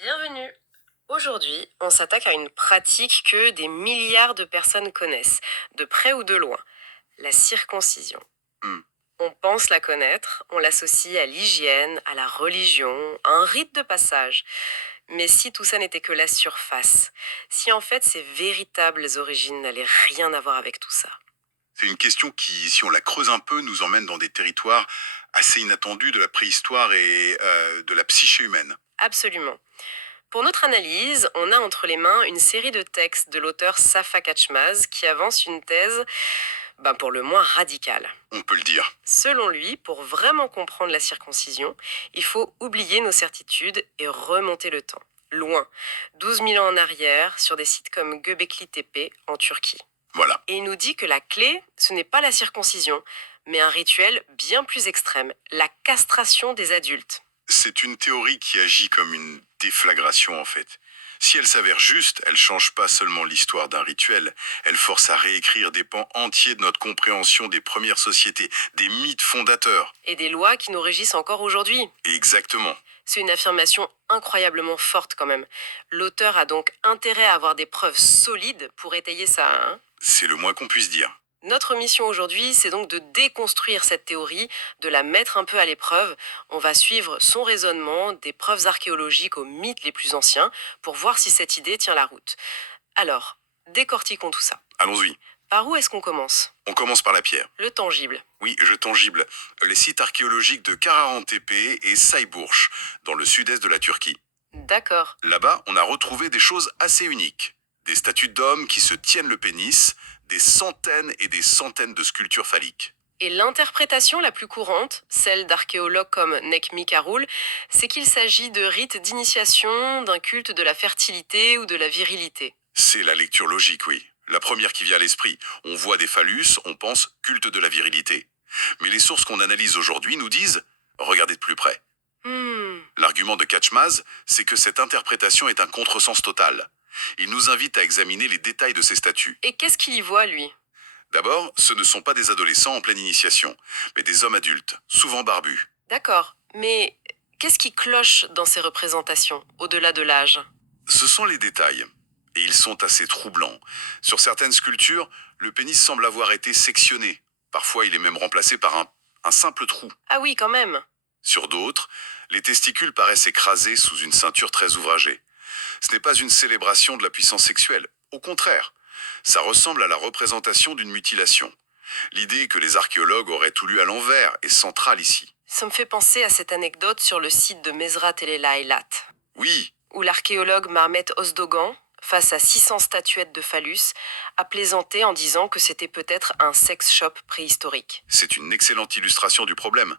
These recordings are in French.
Bienvenue. Aujourd'hui, on s'attaque à une pratique que des milliards de personnes connaissent, de près ou de loin, la circoncision. Hmm. On pense la connaître, on l'associe à l'hygiène, à la religion, à un rite de passage. Mais si tout ça n'était que la surface, si en fait ses véritables origines n'allaient rien avoir avec tout ça. C'est une question qui, si on la creuse un peu, nous emmène dans des territoires assez inattendus de la préhistoire et de la psyché humaine. Absolument. Pour notre analyse, on a entre les mains une série de textes de l'auteur Safa Kachmaz qui avance une thèse pour le moins radicale. On peut le dire. Selon lui, pour vraiment comprendre la circoncision, il faut oublier nos certitudes et remonter le temps. Loin, 12 000 ans en arrière, sur des sites comme Göbekli Tepe, en Turquie. Voilà. Et il nous dit que la clé, ce n'est pas la circoncision, mais un rituel bien plus extrême, la castration des adultes. C'est une théorie qui agit comme une déflagration en fait. Si elle s'avère juste, elle change pas seulement l'histoire d'un rituel, elle force à réécrire des pans entiers de notre compréhension des premières sociétés, des mythes fondateurs. Et des lois qui nous régissent encore aujourd'hui. Exactement. C'est une affirmation incroyablement forte quand même. L'auteur a donc intérêt à avoir des preuves solides pour étayer ça, hein. C'est le moins qu'on puisse dire. Notre mission aujourd'hui, c'est donc de déconstruire cette théorie, de la mettre un peu à l'épreuve. On va suivre son raisonnement, des preuves archéologiques aux mythes les plus anciens, pour voir si cette idée tient la route. Alors, décortiquons tout ça. Allons-y. Par où est-ce qu'on commence? On commence par la pierre. Le tangible. Oui, je tangible. Les sites archéologiques de Karahantepe et Sayburç, dans le sud-est de la Turquie. D'accord. Là-bas, on a retrouvé des choses assez uniques. Des statues d'hommes qui se tiennent le pénis, des centaines et des centaines de sculptures phalliques. Et l'interprétation la plus courante, celle d'archéologues comme Nekmi Karoul, c'est qu'il s'agit de rites d'initiation, d'un culte de la fertilité ou de la virilité. C'est la lecture logique, oui. La première qui vient à l'esprit. On voit des phallus, on pense culte de la virilité. Mais les sources qu'on analyse aujourd'hui nous disent regardez de plus près. Hmm. L'argument de Kachmaz, c'est que cette interprétation est un contresens total. Il nous invite à examiner les détails de ces statues. Et qu'est-ce qu'il y voit, lui? D'abord, ce ne sont pas des adolescents en pleine initiation, mais des hommes adultes, souvent barbus. D'accord. Mais qu'est-ce qui cloche dans ces représentations, au-delà de l'âge? Ce sont les détails. Et ils sont assez troublants. Sur certaines sculptures, le pénis semble avoir été sectionné. Parfois, il est même remplacé par un simple trou. Ah oui, quand même. Sur d'autres, les testicules paraissent écrasés sous une ceinture très ouvragée. Ce n'est pas une célébration de la puissance sexuelle. Au contraire, ça ressemble à la représentation d'une mutilation. L'idée que les archéologues auraient tout lu à l'envers est centrale ici. Ça me fait penser à cette anecdote sur le site de Mezrat El Elailat, Oui, où l'archéologue Marmet Ozdogan, face à 600 statuettes de phallus, a plaisanté en disant que c'était peut-être un sex shop préhistorique. c'est une excellente illustration du problème.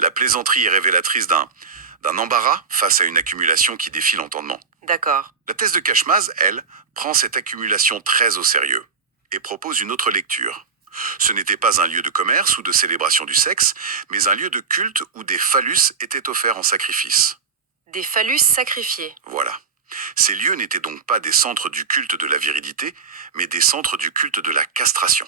La plaisanterie est révélatrice d'un embarras face à une accumulation qui défie l'entendement. D'accord. La thèse de Kachmaz, elle, prend cette accumulation très au sérieux et propose une autre lecture. Ce n'était pas un lieu de commerce ou de célébration du sexe, mais un lieu de culte où des phallus étaient offerts en sacrifice. Des phallus sacrifiés. Voilà. Ces lieux n'étaient donc pas des centres du culte de la virilité, mais des centres du culte de la castration.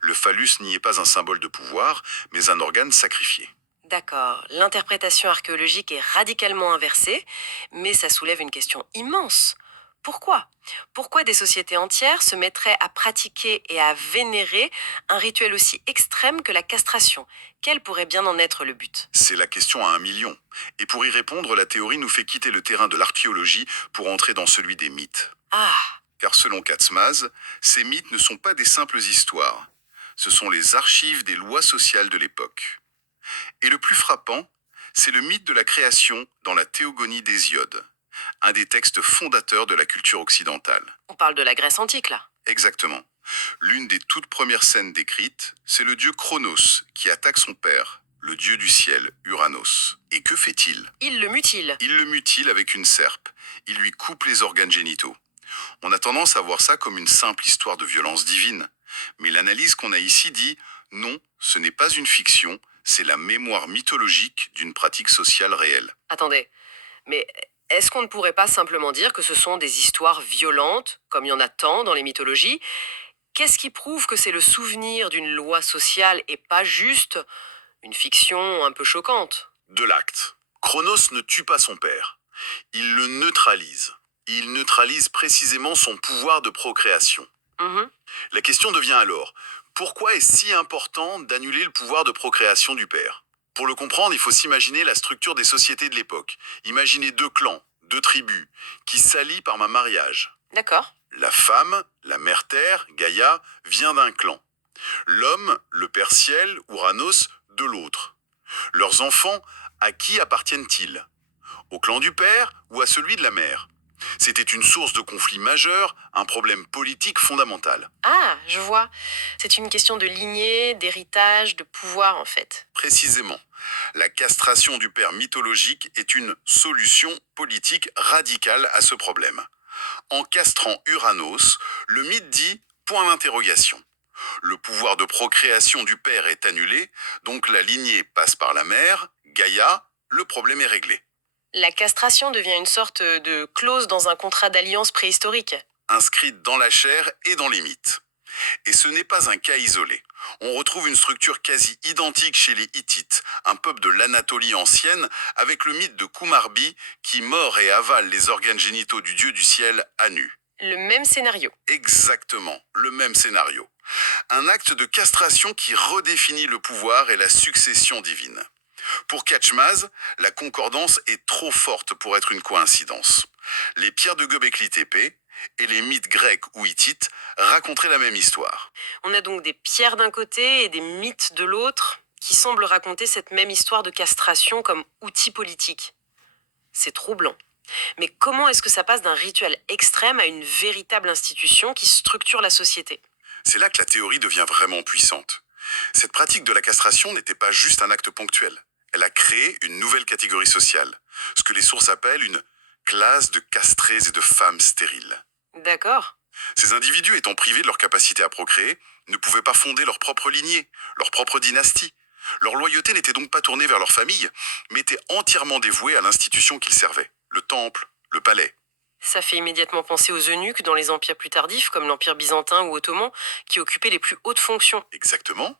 Le phallus n'y est pas un symbole de pouvoir, mais un organe sacrifié. D'accord. L'interprétation archéologique est radicalement inversée, mais ça soulève une question immense. Pourquoi? Pourquoi des sociétés entières se mettraient à pratiquer et à vénérer un rituel aussi extrême que la castration? Quel pourrait bien en être le but? C'est la question à 1 million. Et pour y répondre, la théorie nous fait quitter le terrain de l'archéologie pour entrer dans celui des mythes. Ah, Car selon Katzmaz, ces mythes ne sont pas des simples histoires. Ce sont les archives des lois sociales de l'époque. Et le plus frappant, c'est le mythe de la création dans la Théogonie d'Hésiode, un des textes fondateurs de la culture occidentale. on parle de la Grèce antique là. Exactement. L'une des toutes premières scènes décrites, c'est le dieu Chronos qui attaque son père, le dieu du ciel, Uranos. Et que fait-il? Il le mutile. Il le mutile avec une serpe. Il lui coupe les organes génitaux. On a tendance à voir ça comme une simple histoire de violence divine. Mais l'analyse qu'on a ici dit non, ce n'est pas une fiction, c'est la mémoire mythologique d'une pratique sociale réelle. Attendez, mais est-ce qu'on ne pourrait pas simplement dire que ce sont des histoires violentes, comme il y en a tant dans les mythologies? Qu'est-ce qui prouve que c'est le souvenir d'une loi sociale et pas juste une fiction un peu choquante? De l'acte. Chronos ne tue pas son père. Il le neutralise. Il neutralise précisément son pouvoir de procréation. Mhm. La question devient alors, pourquoi est-ce si important d'annuler le pouvoir de procréation du père? Pour le comprendre, il faut s'imaginer la structure des sociétés de l'époque. Imaginez deux clans, deux tribus, qui s'allient par un mariage. D'accord. La femme, la mère-terre, Gaïa, vient d'un clan. L'homme, le père ciel, Ouranos, de l'autre. Leurs enfants, à qui appartiennent-ils? Au clan du père ou à celui de la mère? C'était une source de conflit majeur, un problème politique fondamental. Ah, je vois. C'est une question de lignée, d'héritage, de pouvoir en fait. Précisément, la castration du père mythologique est une solution politique radicale à ce problème. En castrant Uranos, le mythe dit point d'interrogation. Le pouvoir de procréation du père est annulé, donc la lignée passe par la mère, Gaïa, le problème est réglé. La castration devient une sorte de clause dans un contrat d'alliance préhistorique. Inscrite dans la chair et dans les mythes. Et ce n'est pas un cas isolé. On retrouve une structure quasi identique chez les Hittites, un peuple de l'Anatolie ancienne, avec le mythe de Kumarbi qui mord et avale les organes génitaux du dieu du ciel Anu. Le même scénario. Exactement, le même scénario. Un acte de castration qui redéfinit le pouvoir et la succession divine. Pour Catchmaz, la concordance est trop forte pour être une coïncidence. Les pierres de Göbekli Tepe et les mythes grecs ou hittites raconteraient la même histoire. On a donc des pierres d'un côté et des mythes de l'autre qui semblent raconter cette même histoire de castration comme outil politique. C'est troublant. Mais comment est-ce que ça passe d'un rituel extrême à une véritable institution qui structure la société? C'est là que la théorie devient vraiment puissante. Cette pratique de la castration n'était pas juste un acte ponctuel. Elle a créé une nouvelle catégorie sociale, ce que les sources appellent une classe de castrés et de femmes stériles. D'accord. Ces individus étant privés de leur capacité à procréer, ne pouvaient pas fonder leur propre lignée, leur propre dynastie. Leur loyauté n'était donc pas tournée vers leur famille, mais était entièrement dévouée à l'institution qu'ils servaient, le temple, le palais. Ça fait immédiatement penser aux eunuques dans les empires plus tardifs, comme l'Empire byzantin ou ottoman, qui occupaient les plus hautes fonctions. Exactement.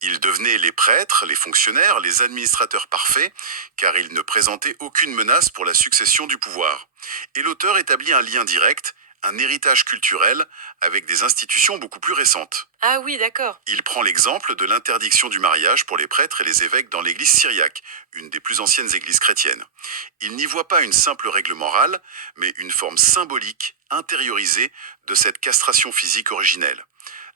Ils devenaient les prêtres, les fonctionnaires, les administrateurs parfaits, car ils ne présentaient aucune menace pour la succession du pouvoir. Et l'auteur établit un lien direct, un héritage culturel, avec des institutions beaucoup plus récentes. Ah oui, d'accord. Il prend l'exemple de l'interdiction du mariage pour les prêtres et les évêques dans l'église syriaque, une des plus anciennes églises chrétiennes. Il n'y voit pas une simple règle morale, mais une forme symbolique, intériorisée, de cette castration physique originelle.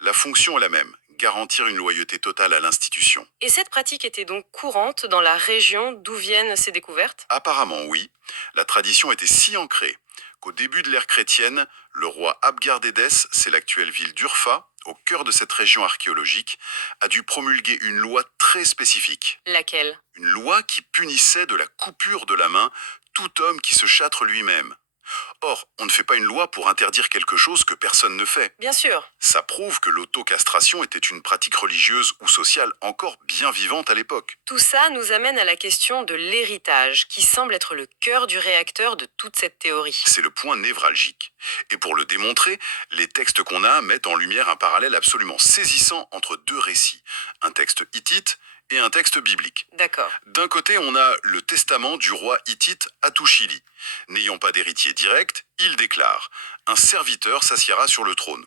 La fonction est la même, garantir une loyauté totale à l'institution. Et cette pratique était donc courante dans la région d'où viennent ces découvertes? Apparemment oui, la tradition était si ancrée qu'au début de l'ère chrétienne, le roi Abgar-Dédès, c'est l'actuelle ville d'Urfa, au cœur de cette région archéologique, a dû promulguer une loi très spécifique. Laquelle? Une loi qui punissait de la coupure de la main tout homme qui se châtre lui-même. Or, on ne fait pas une loi pour interdire quelque chose que personne ne fait. Bien sûr. Ça prouve que l'autocastration était une pratique religieuse ou sociale encore bien vivante à l'époque. Tout ça nous amène à la question de l'héritage, qui semble être le cœur du réacteur de toute cette théorie. C'est le point névralgique. Et pour le démontrer, les textes qu'on a mettent en lumière un parallèle absolument saisissant entre deux récits. Un texte hittite et un texte biblique. D'accord. D'un côté, on a le testament du roi hittite Atushili. N'ayant pas d'héritier direct, il déclare « Un serviteur s'assiera sur le trône ».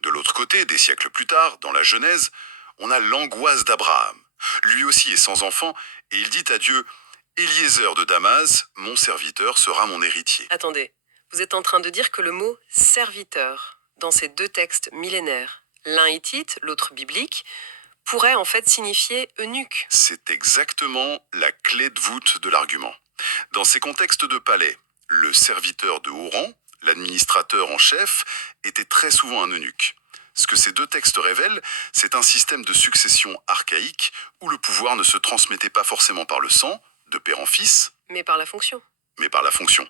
De l'autre côté, des siècles plus tard, dans la Genèse, on a l'angoisse d'Abraham. Lui aussi est sans enfant, et il dit à Dieu « Éliézer de Damas, mon serviteur, sera mon héritier ». Attendez, vous êtes en train de dire que le mot serviteur, dans ces deux textes millénaires, l'un hittite, l'autre biblique, pourrait en fait signifier eunuque. C'est exactement la clé de voûte de l'argument. Dans ces contextes de palais, le serviteur de haut rang, l'administrateur en chef, était très souvent un eunuque. Ce que ces deux textes révèlent, c'est un système de succession archaïque où le pouvoir ne se transmettait pas forcément par le sang, de père en fils, Mais par la fonction. mais par la fonction.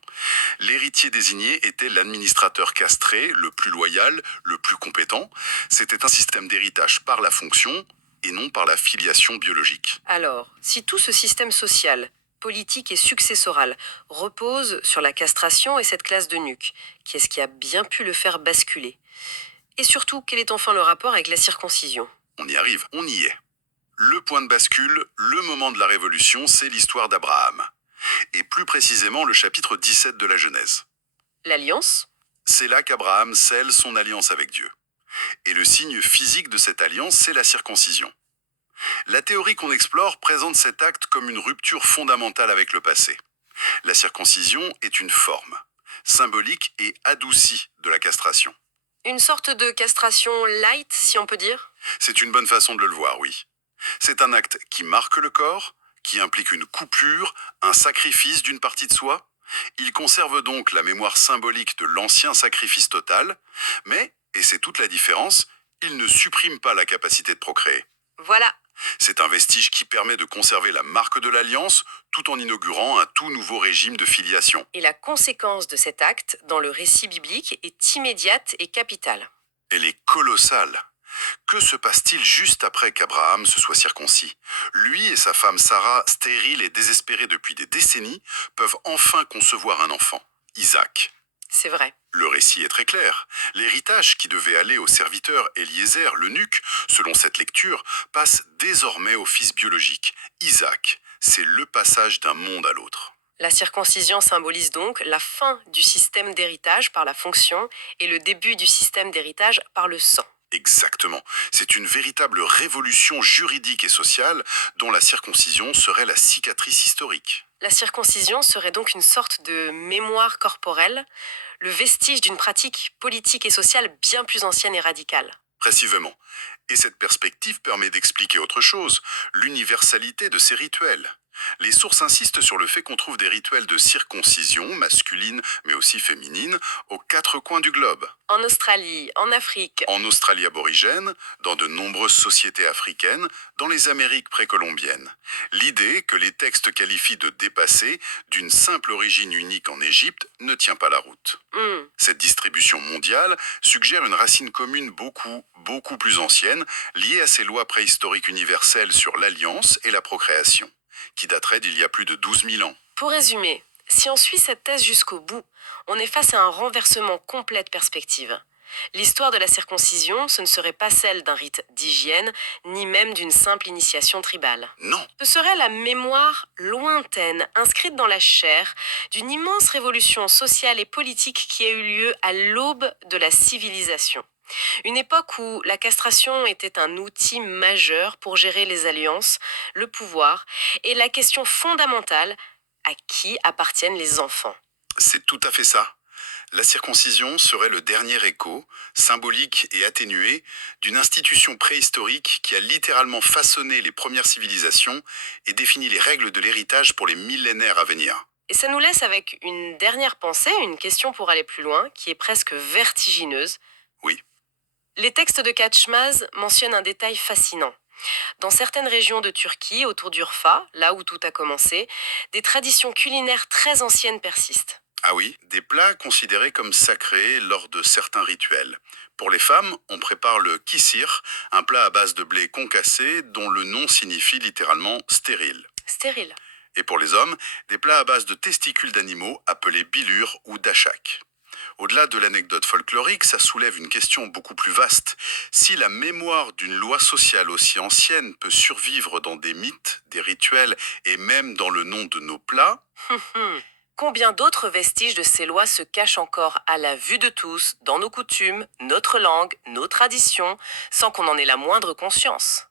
L'héritier désigné était l'administrateur castré, le plus loyal, le plus compétent. C'était un système d'héritage par la fonction et non par la filiation biologique. Alors, si tout ce système social, politique et successoral repose sur la castration et cette classe d'eunuques, qu'est-ce qui a bien pu le faire basculer? Et surtout, quel est enfin le rapport avec la circoncision? On y arrive, on y est. Le point de bascule, le moment de la révolution, c'est l'histoire d'Abraham. et plus précisément le chapitre 17 de la Genèse. L'alliance? C'est là qu'Abraham scelle son alliance avec Dieu. Et le signe physique de cette alliance, c'est la circoncision. La théorie qu'on explore présente cet acte comme une rupture fondamentale avec le passé. La circoncision est une forme, symbolique et adoucie de la castration. Une sorte de castration light, si on peut dire? C'est une bonne façon de le voir, oui. C'est un acte qui marque le corps, qui implique une coupure, un sacrifice d'une partie de soi. Il conserve donc la mémoire symbolique de l'ancien sacrifice total, mais, et c'est toute la différence, il ne supprime pas la capacité de procréer. Voilà. C'est un vestige qui permet de conserver la marque de l'alliance tout en inaugurant un tout nouveau régime de filiation. Et la conséquence de cet acte dans le récit biblique est immédiate et capitale. Elle est colossale. Que se passe-t-il juste après qu'Abraham se soit circoncis? Lui et sa femme Sarah, stériles et désespérés depuis des décennies, peuvent enfin concevoir un enfant, Isaac. C'est vrai. Le récit est très clair. L'héritage qui devait aller au serviteur Éliézer, l'eunuque, selon cette lecture, passe désormais au fils biologique, Isaac. C'est le passage d'un monde à l'autre. La circoncision symbolise donc la fin du système d'héritage par la fonction et le début du système d'héritage par le sang. Exactement. C'est une véritable révolution juridique et sociale dont la circoncision serait la cicatrice historique. La circoncision serait donc une sorte de mémoire corporelle, le vestige d'une pratique politique et sociale bien plus ancienne et radicale. Précisément. Et cette perspective permet d'expliquer autre chose, l'universalité de ces rituels. Les sources insistent sur le fait qu'on trouve des rituels de circoncision, masculine mais aussi féminine, aux quatre coins du globe. En Australie, en Afrique, En Australie aborigène, dans de nombreuses sociétés africaines, dans les Amériques précolombiennes. L'idée que les textes qualifient de dépassé, d'une simple origine unique en Égypte, ne tient pas la route. Cette distribution mondiale suggère une racine commune beaucoup plus ancienne, liée à ces lois préhistoriques universelles sur l'alliance et la procréation, qui daterait d'il y a plus de 12 000 ans. Pour résumer, si on suit cette thèse jusqu'au bout, on est face à un renversement complet de perspective. L'histoire de la circoncision, ce ne serait pas celle d'un rite d'hygiène, ni même d'une simple initiation tribale. Non, Ce serait la mémoire lointaine, inscrite dans la chair, d'une immense révolution sociale et politique qui a eu lieu à l'aube de la civilisation. Une époque où la castration était un outil majeur pour gérer les alliances, le pouvoir et la question fondamentale, à qui appartiennent les enfants? c'est tout à fait ça. La circoncision serait le dernier écho, symbolique et atténué, d'une institution préhistorique qui a littéralement façonné les premières civilisations et défini les règles de l'héritage pour les millénaires à venir. Et ça nous laisse avec une dernière pensée, une question pour aller plus loin, qui est presque vertigineuse. Oui. Les textes de Kaçmaz mentionnent un détail fascinant. Dans certaines régions de Turquie, autour d'Urfa, là où tout a commencé, des traditions culinaires très anciennes persistent. Ah oui, des plats considérés comme sacrés lors de certains rituels. Pour les femmes, on prépare le kissir, un plat à base de blé concassé dont le nom signifie littéralement stérile. Stérile. Et pour les hommes, des plats à base de testicules d'animaux appelés bilures ou dachak. Au-delà de l'anecdote folklorique, ça soulève une question beaucoup plus vaste. Si la mémoire d'une loi sociale aussi ancienne peut survivre dans des mythes, des rituels et même dans le nom de nos plats, Combien d'autres vestiges de ces lois se cachent encore à la vue de tous, dans nos coutumes, notre langue, nos traditions, sans qu'on en ait la moindre conscience?